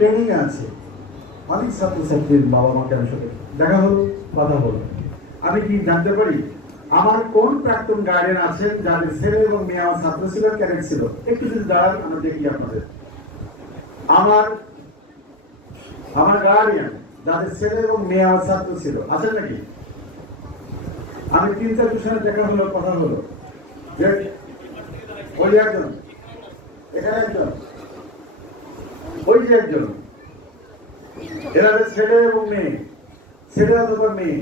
Training আছে, অনেক ছাত্রছাত্রীর বাবা মাকে আমার সাথে দেখা হলো, কথা হলো। আমি কি জানতে পারি আমার কোন প্রাক্তন গার্ডিয়ান আছেন যাদের ছেলে এবং মেয়ে আমার ছাত্র ছিল, ক্যাডেট ছিল? একটু যদি দাঁড়ান আমরা দেখি আপনাদের। আমার আমার গার্ডিয়ান যাদের ছেলে এবং মেয়ে আমার ছাত্র ছিল আছেন নাকি? আমি 3-4 সাথে দেখা হলো, কথা হলো। ওই একজন, এখানে একজন, ওই যে একজন। এরা ছেলে এবং মেয়ে, ছেলে অথবা মেয়ে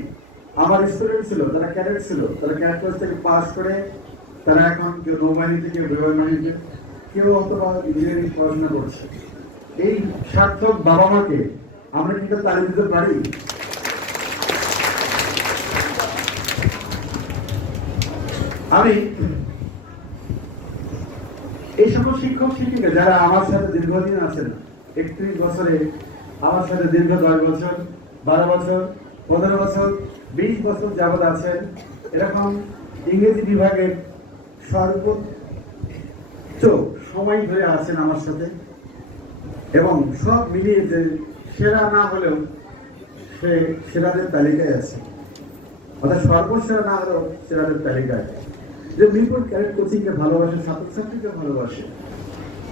আমার স্টুডেন্ট ছিল, তারা ক্যাডেট ছিল, তারা ক্যাডেট কোর্স থেকে পাস করে তারা এখন কেউ নৌবাহিনীতে, কেউ বিমানবাহিনীতে, কেউ অথবা ইঞ্জিনিয়ারিং পড়াশোনা করছে। এই সার্থক বাবা মাকে আমরা কিন্তু তালি দিতে পারি। আমি এই সকল শিক্ষক শিক্ষিকা যারা আমার সাথে দীর্ঘদিন আছেন, 31 বছরে আমার সাথে দীর্ঘ 10 বছর, 12 বছর, 15 বছর, 20 বছর যাবৎ আছেন, এরকম ইংরেজি বিভাগের সর্বোচ্চ সময় ধরে আছেন আমার সাথে, এবং সব মিলিয়ে যে সেরা না হলেও সে সেরাদের তালিকায় আছে, অর্থাৎ সর্বসেরা না হলেও সেরাদের তালিকায়। যে মিরপুর ক্যাডেট কোচিংকে ভালোবাসে, ছাত্রছাত্রীকে ভালোবাসে,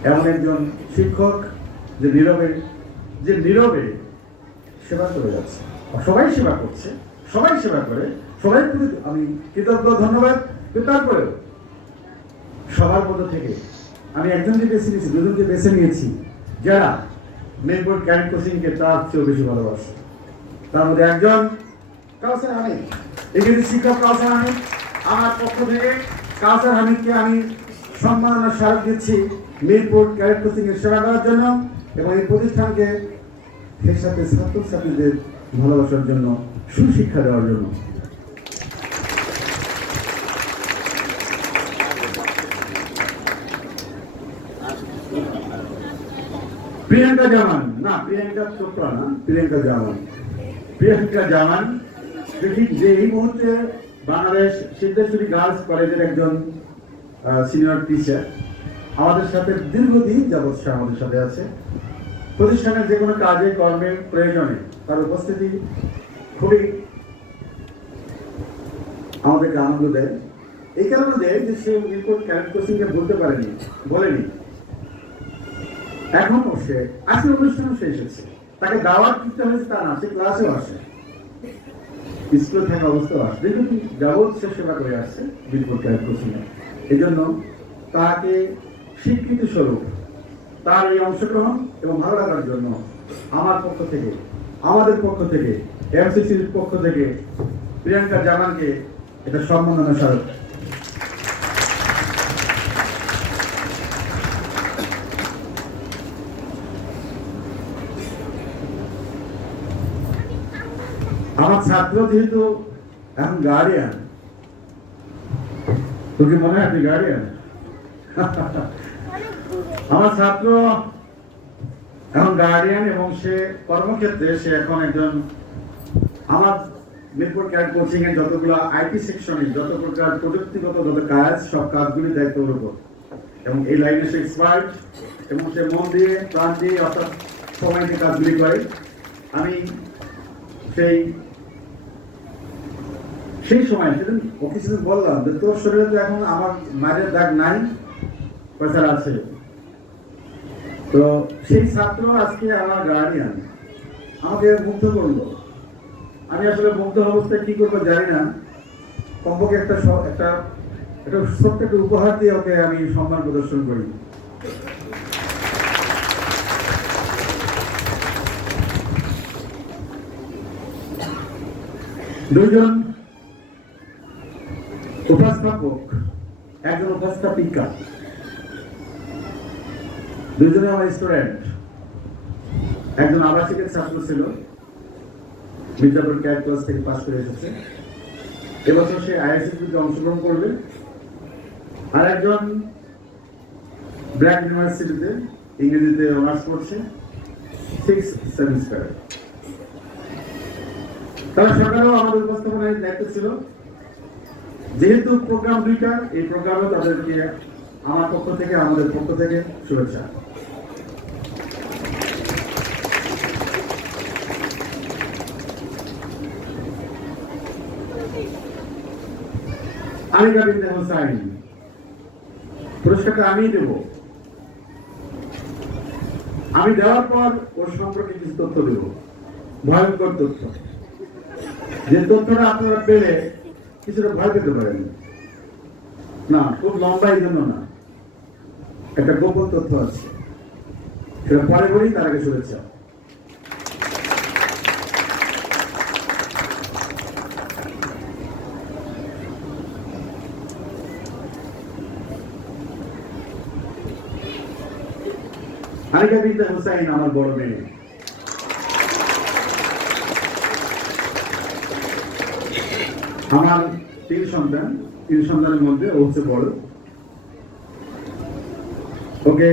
এমন একজন শিক্ষক যে নীরবে সেবা করে যাচ্ছে। সবাই সেবা করছে, সবাই সেবা করে, সবাই প্রতি আমি কৃতজ্ঞ, ধন্যবাদ। তারপরেও সবার মধ্যে থেকে আমি একজনকে বেছে নিয়েছি, দুজনকে বেছে নিয়েছি যারা মিরপুর ক্যাডেট কোচিংকে তার চেয়েও বেশি ভালোবাসে। তার মধ্যে একজন কাউসার হামিদ, ইংরেজি শিক্ষক কাউসার হামিদ। আমার পক্ষ থেকে কাউসার হামিদকে আমি সম্মাননা স্মারক দিচ্ছি মিরপুর ক্যাডেট কোচিং এর সেবা করার জন্য এবং এই প্রতিষ্ঠানকে সেই সাথে ছাত্রছাত্রীদের ভালোবাসার জন্য, সুশিক্ষা দেওয়ার জন্য। প্রিয়াঙ্কা জামান, না প্রিয়াঙ্কা চোপড়া না, প্রিয়াঙ্কা জামান। প্রিয়াঙ্কা জামান দেখি যে এই মুহূর্তে বাংলাদেশ সিদ্ধেশ্বরী গার্লস কলেজের একজন সিনিয়র টিচার, আমাদের সাথে দীর্ঘদিন যাবৎ সে আমাদের সাথে আছে। প্রতিষ্ঠানের যে কোনো কাজে কর্মের প্রয়োজনে তার উপস্থিতি খুবই আমাদেরকে আনন্দ দেয়। এই কারণে দেয় যে সে মিরপুর ক্যাডেট কোচিংকে বলতে পারেনি, বলেনি। এখনো সে আজকের অনুষ্ঠানে সে এসেছে, তাকে দাওয়াত দিতে হয়েছে তা না, সে ক্লাসেও আসে, স্কুলে থাকা অবস্থাও আসে। দেখুন যাবৎ সে সেবা করে আসছে মিরপুর ক্যাডেট কোচিংয়ে। এই জন্য তাকে স্বীকৃতি স্বরূপ তার এই অংশগ্রহণ এবং ভালো লাগার জন্য আমার পক্ষ থেকে, আমাদের পক্ষ থেকে, এমসিসির পক্ষ থেকে প্রিয়াঙ্কা জামানকে এটা সম্মাননা স্মারক। আমার ছাত্র যেহেতু এখন গার্ডিয়ান, তোকে মনে হয় আপনি গার্ডিয়ান? আমার ছাত্র এখন গার্ডিয়ান এবং সে কর্মক্ষেত্রে সে এখন একজন আমার মিরপুর ক্যাডেট কোচিং এর যতগুলো আইটি সেকশনে যত প্রকার প্রযুক্তিগত যত কাজ, সব কাজগুলি দায়িত্ব ওর উপর, এবং এই লাইনে সে এক্সপার্ট এবং সে মন দিয়ে, প্রাণ দিয়ে, অর্থাৎ সময় দিয়ে কাজগুলি করে। আমি সেই সময় সেদিন অফিসে বললাম যে তোর শরীরে তো এখন আমার মায়ের দাগ নাই, পয়সা আছে। তো সেই ছাত্র আজকে আমার গার্ডিয়ান, আমাকে মুগ্ধ করলো। আমি আসলে মুগ্ধ অবস্থায় কি করবো জানি না, কমপক্ষে একটা ছোট্ট একটা উপহার দিয়ে ওকে আমি সম্মান প্রদর্শন করি। দুইজন উপস্থাপক, একজন উপস্থাপিকা, দুজনে আমার স্টুডেন্ট। একজন আবাসিকের ছাত্র ছিল, মির্জাপুর ক্যাডেট ক্লাস থেকে পাস করে এসেছে, এবছর সে আইএসসিতে অংশগ্রহণ করবে। আর একজন ব্র্যাক ইউনিভার্সিটিতে ইংরেজিতে অনার্স করছে, 6th সেমিস্টারে। তারা সকালেও আমাদের উপস্থাপনার দায়িত্ব ছিল। যেহেতু প্রোগ্রাম দুইটা, এই প্রোগ্রামে তাদেরকে আমার পক্ষ থেকে, আমাদের পক্ষ থেকে শুভেচ্ছা। আনিকা বিনতে হোসাইন, পুরস্কারটা আমিই দেব। আমি দেওয়ার পর ওর সম্পর্কে কিছু তথ্য দেব, ভয়ঙ্কর তথ্য, যে তথ্যটা আপনারা পেলে কিছুটা ভয় পেতে পারেন না। খুব লম্বা এই জন্য না, একটা গোপন তথ্য আছে, সেটা পরে বলি, তার আগে শুনেছে। আনিকা বিনতে হোসাইন আমার বড় মেয়ে। আমার 3 সন্তান, 3 সন্তানের মধ্যে ও হচ্ছে বড়। ওকে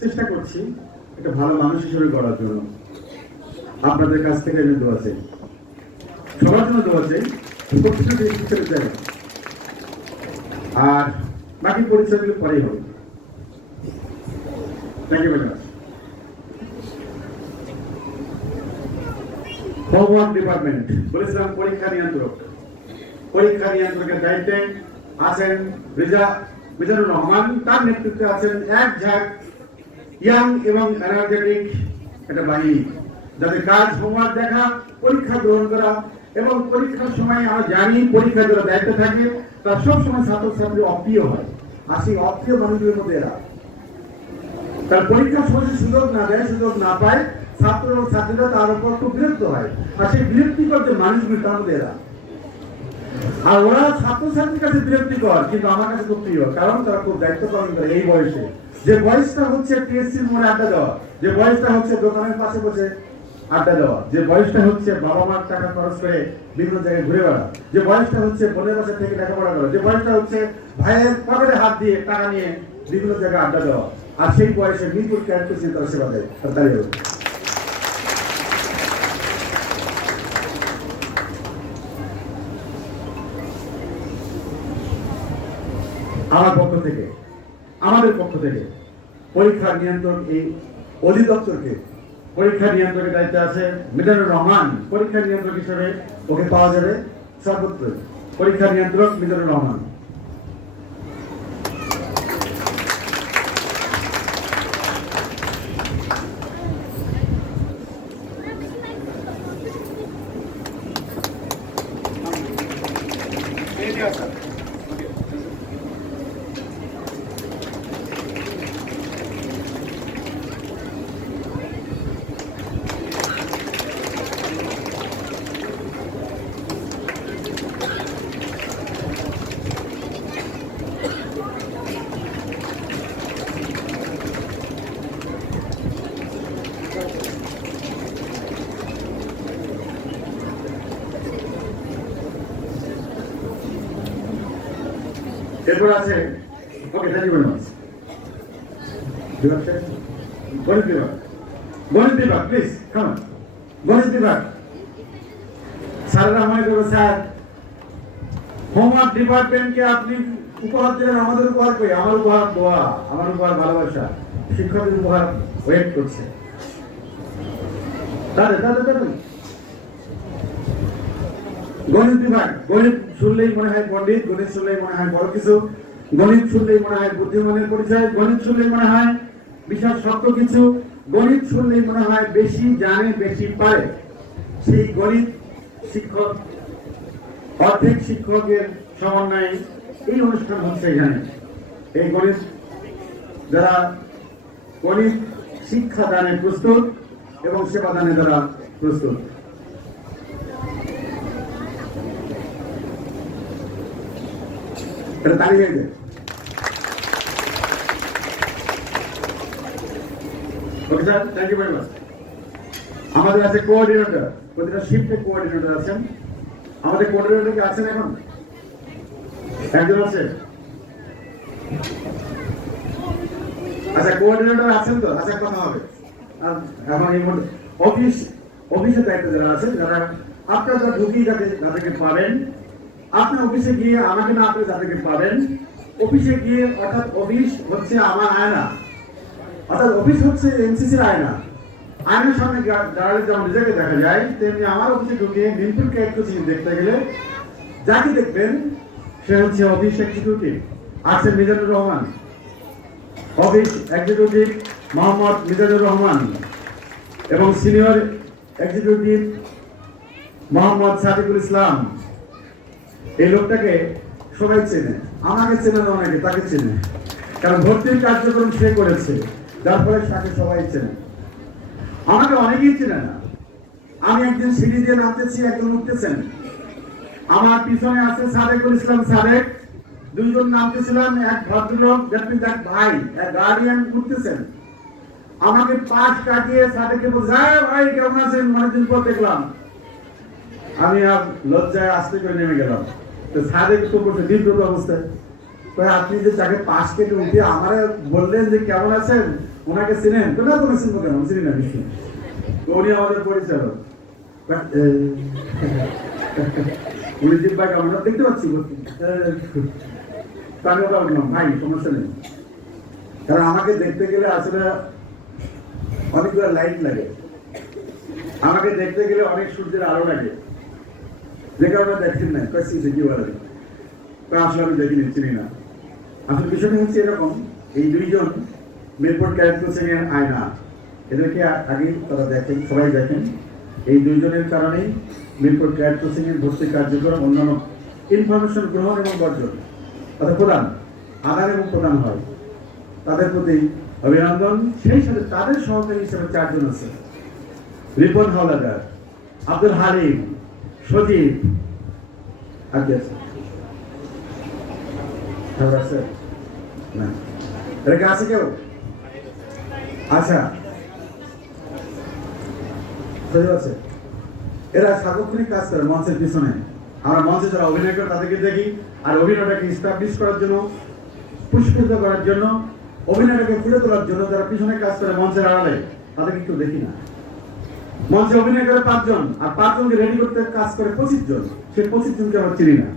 চেষ্টা করছি একটা ভালো মানুষ হিসেবে গড়ার জন্য। আপনাদের কাছ থেকে আমি দোয়া চাই, সবার জন্য দোয়া চাই, আর বাকি পরিচয়গুলো পরেই হবে। Thank you very much. Homework department, বলেছিলাম পরীক্ষা নিয়ন্ত্রক। পরীক্ষা নিয়ন্ত্রকের দায়িত্বে আছেন মিজানুর রহমান। তার নেতৃত্বে আছেন এক ঝাঁক ইয়াং এবং এনার্জেটিক একটা বাহিনী, যাদের কাজ হোমওয়ার্ক দেখা, পরীক্ষা গ্রহণ করা, এবং পরীক্ষার সময় আমরা জানি পরীক্ষা যারা দায়িত্ব থাকে তার সবসময় ছাত্রছাত্রী অপ্রিয় হয়, আর সেই অপ্রিয় মানুষদের মধ্যে এরা। তার পরীক্ষার সময় সুযোগ না দেয়, সুযোগ না পায়, ছাত্র এবং ছাত্রীরা তার উপর খুব বিরক্ত হয়, আর সেই বিরক্তিকর যে মানুষগুলি তার মধ্যে এরা। আর ওরা ছাত্রছাত্রীর কাছে বিরক্তিকর, কিন্তু আমার কাছে খুব প্রিয়, কারণ তারা খুব দায়িত্ব পালন করে এই বয়সে। যে বয়সটা হচ্ছে টিএসসির মোড়ে আড্ডা দেওয়া, যে বয়সটা হচ্ছে দোকানের পাশে বসে আড্ডা দেওয়া, যে বয়সটা হচ্ছে বাবা মার টাকা খরচ করে বিভিন্ন জায়গায় ঘুরে বেড়া, যে বয়সটা হচ্ছে বোনের বাসা থেকে লেখাপড়া করা, যে বয়সটা হচ্ছে ভাইয়ের পকেটে হাত দিয়ে টাকা নিয়ে বিভিন্ন জায়গায় আড্ডা দেওয়া, আর সেই বয়সে মিরপুর ক্যাম্পাসে তারা সেবা দেয়। আর তাই আমার পক্ষ থেকে, আমাদের পক্ষ থেকে পরীক্ষা নিয়ন্ত্রক এই অধিদপ্তরকে, পরীক্ষা নিয়ন্ত্রকের দায়িত্বে আছে মিজানুর রহমান। পরীক্ষা নিয়ন্ত্রক হিসেবে ওকে পাওয়া যাবে সর্বত্র। পরীক্ষা নিয়ন্ত্রক মিজানুর রহমান। এরপর আছে, okay thank you very much, গণিত বিভাগ। গণিত বিভাগ প্লিজ কাম। গণিত বিভাগ স্যাররা মনে করো স্যার হোমওয়ার্ক ডিপার্টমেন্টকে আপনি উপহার দিলেন, আমাদের উপহার কই? আমার উপহার দোয়া, আমার উপহার ভালোবাসা, শিক্ষকের উপহার ওয়েট করছে। গণিত বিভাগ, গণিত শুনলেই মনে হয় পণ্ডিত, গণিত শুনলেই মনে হয় বড় কিছু, গণিত শুনলেই মনে হয় বুদ্ধিমানের পরিচয়, গণিত শুনলেই মনে হয় বিশাল শক্ত কিছু, গণিত শুনলেই মনে হয় বেশি জানে বেশি পারে। সেই গণিত শিক্ষক, অর্ধেক শিক্ষকের সমন্বয়ে এই অনুষ্ঠান হচ্ছে এখানে। এই গণিত যারা গণিত শিক্ষা দানে প্রস্তুত এবং সেবা দানে যারা প্রস্তুত। তালি হয়ে যায়। Okay sir, thank you very much. আমাদের আছে কোঅর্ডিনেটর, প্রতিটা শিফটে কোঅর্ডিনেটর আছেন। আমাদের কোঅর্ডিনেটর কি আছেন এখন? একজন আছে? আচ্ছা, কোঅর্ডিনেটর আছেন তো? আচ্ছা, কথা হবে। আর এখন এই মুহূর্তে অফিসের দায়িত্বে যারা আছেন, যারা আপনারা যারা ঢুকিয়ে যাদেরকে পাবেন, আপনার অফিসে গিয়ে আমাকে না আপনি যাদেরকে পাবেন, অফিসে গিয়ে, অর্থাৎ অফিস হচ্ছে আমার আয়না, অর্থাৎ অফিস হচ্ছে এনসিসির আয়না। আয়নার সামনে দাঁড়ালে যেমন নিজেকে দেখা যায়, তেমনি আমার অফিসে ঢুকে মিরপুর ক্যাট কোচিং দেখতে গেলে যাকে দেখবেন সে হচ্ছে অফিস এক্সিকিউটিভ, আছেন মিজানুর রহমান, অফিস এক্সিকিউটিভ মোহাম্মদ মিজানুর রহমান, এবং সিনিয়র এক্সিকিউটিভ মোহাম্মদ সাদিকুল ইসলাম। এই লোকটাকে সবাই চেনে, আমাকে চেনে না, অনেকে তাকে চেনে, কারণ ভর্তির কার্যক্রম সে করেছে, যার ফলে তাকে সবাই চেনে। আমাকে অনেকেই চেনে না। আমি একদিন সিঁড়ি দিয়ে নামতেছি, একজন উঠতেছেন, আমার পিছনে আছে সাদেকুল ইসলাম সাদেক, দুইজন নামতেছিলাম, এক ভদ্রলোক এক ভাই, এক গার্ডিয়ান উঠতেছেন, আমাকে পাশ কাটিয়ে সাদেককে বলছে, ভাই কেমন আছেন, অনেকদিন পর দেখলাম। আমি আর লজ্জায় আস্তে করে নেমে গেলাম। তো সাদেক তো বলছে বিব্রত অবস্থায়, আপনি যে তাকে পাশ কেটে উঠে আমার বললেন যে কেমন আছেন, ওনাকে চিনেন? তো না, তুমি চিনবো কেন, চিনি না নিশ্চয়, উনি আমাদের পরিচালক। উনি জিব্বা কেমন দেখতে পাচ্ছি, ভাই সমস্যা নেই, কারণ আমাকে দেখতে গেলে আসলে অনেকগুলো লাইট লাগে, আমাকে দেখতে গেলে অনেক সূর্যের আলো লাগে, যে কারণে দেখছেন না কি বলে, আসলে আমি দেখিনি, চিনি না। আসলে বিষয়টা হচ্ছে এরকম, এই দুইজন মিরপুর ক্যাডেট কোচিং এর আয়না, এদেরকে আগে তারা দেখেন, সবাই দেখেন। এই দুইজনের কারণেই মিরপুর ক্যাডেট কোচিং এর ভর্তি কার্যক্রম, অন্যান্য ইনফরমেশন গ্রহণ এবং বর্জন, অর্থাৎ প্রদান, আদান এবং প্রদান হয়। তাদের প্রতি অভিনন্দন। সেই সাথে তাদের সহকারী হিসেবে 4 জন আছে, রিপন হাওলাদার, আব্দুল হালিম, সজীব, আর কি আছে? না, এরা আছে কেউ? আচ্ছা, আছে। এরা সার্বক্ষণিক কাজ করে মঞ্চের পিছনে। আমরা মঞ্চে যারা অভিনয় করে তাদেরকে দেখি, আর অভিনয়টাকে স্টাবলিশ করার জন্য, পুরস্কৃত করার জন্য, অভিনয়টাকে ফুলে তোলার জন্য যারা পিছনে কাজ করে মঞ্চের আড়ালে, তাদেরকে কেউ দেখি না। মঞ্চে অভিনয় করে 5 জন, আর 5 জনকে রেডি করতে কাজ করে 25 জন। সে 25 জনকে আমরা চিনি না।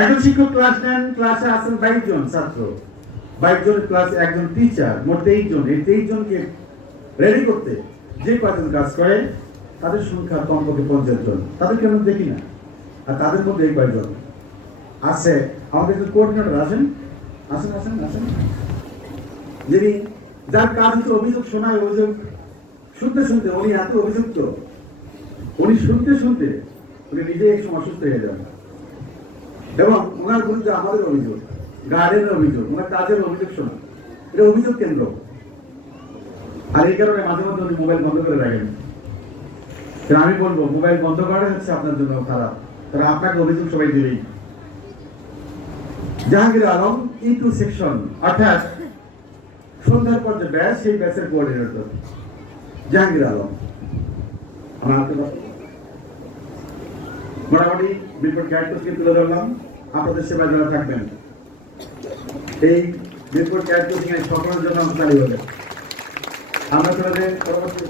একজন শিক্ষক ক্লাস নেন, ক্লাসে আছেন 22 জন ছাত্র, 22 জন ক্লাসে একজন টিচার, মোট 23 জন। এই 23 জনকে রেডি করতে যে কয়জন কাজ করে, তাদের সংখ্যা কমপক্ষে 50 জন। তাদেরকে আমরা দেখি না। আর তাদের মধ্যে এই কয়জন আছে, আমাদের একজন কোঅর্ডিনেটর আছেন, আসেন আসেন আসেন, যিনি, যার কাজ হচ্ছে অভিযোগ শোনায়, অভিযোগ শুনতে শুনতে উনি এত অভিযুক্ত, উনি শুনতে শুনতে উনি নিজে এক সময় অসুস্থ হয়ে যান। এবং ওনার বিরুদ্ধে আমাদের অভিযোগ, গার্ডেনের অভিযোগ, ওনার কাজের অভিযোগ শোনা, এটা অভিযোগ কেন্দ্র। আর এই কারণে মাঝে মধ্যে উনি মোবাইল বন্ধ করে রাখেন। আমি বলবো মোবাইল বন্ধ করা হচ্ছে আপনার জন্য খারাপ, কারণ আপনাকে অভিযোগ সবাই দিবেই। জাহাঙ্গীর আলম E2 সেকশন, অর্থাৎ সন্ধ্যার পর যে ব্যাচ, সেই ব্যাচের কোঅর্ডিনেটর জাহাঙ্গীর আলম। আমার মোটামুটি মিরপুর ক্যাডেট কোচিং তুলে ধরলাম, আপনাদের সেবায় যারা থাকবেন। এই মিরপুর ক্যাডেট কোচিং এর সকলের জন্য তালি হবে। আমরা চলে পরবর্তী।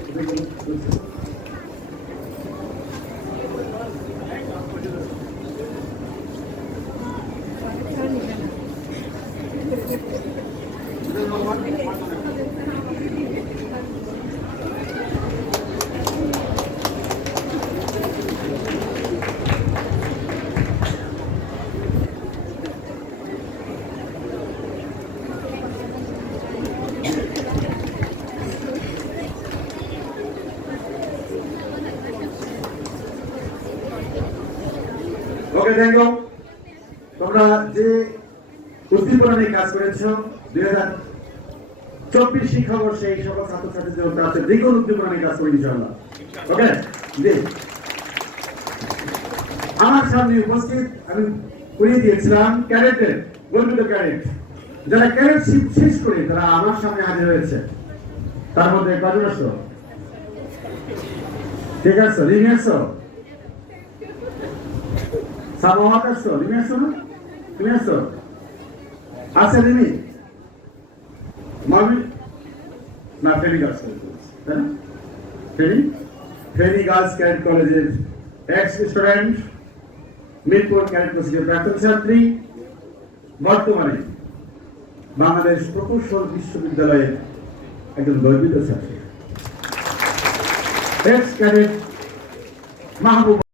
ওকে, থ্যাংক ইউ। তোমরা যে উদ্দীপনা নিয়ে কাজ করেছ, 2024 শিক্ষাবর্ষে এই সকল ছাত্রছাত্রীদের তাদের দ্বিগুণ উদ্দীপনা নিয়ে কাজ করি ইনশাআল্লাহ। ওকে, জি। আমার সামনে উপস্থিত আমি করিয়ে দিয়েছিলাম ক্যাডেটের, গর্বিত ক্যাডেট, যারা ক্যাডেটশিপ শেষ করে তারা আমার সামনে হাজির হয়েছে। তার মধ্যে কজন আসছো? ঠিক আছে, রিমি আসছো? সামহাত আসছো? রিমি আসছো না? তুমি আসছো? আচ্ছা রিমি, মামি না, ফেরি গার্লস তাই না? ফেরি গার্লস ক্যাডেট কলেজের এক্স স্টুডেন্ট, মিরপুর ক্যাডেট কোচিংয়ের প্রাক্তন ছাত্রী, বর্তমানে বাংলাদেশ প্রকৌশল বিশ্ববিদ্যালয়ের একজন গর্বিত ছাত্রী, এক্স ক্যাডেট মাহবুব।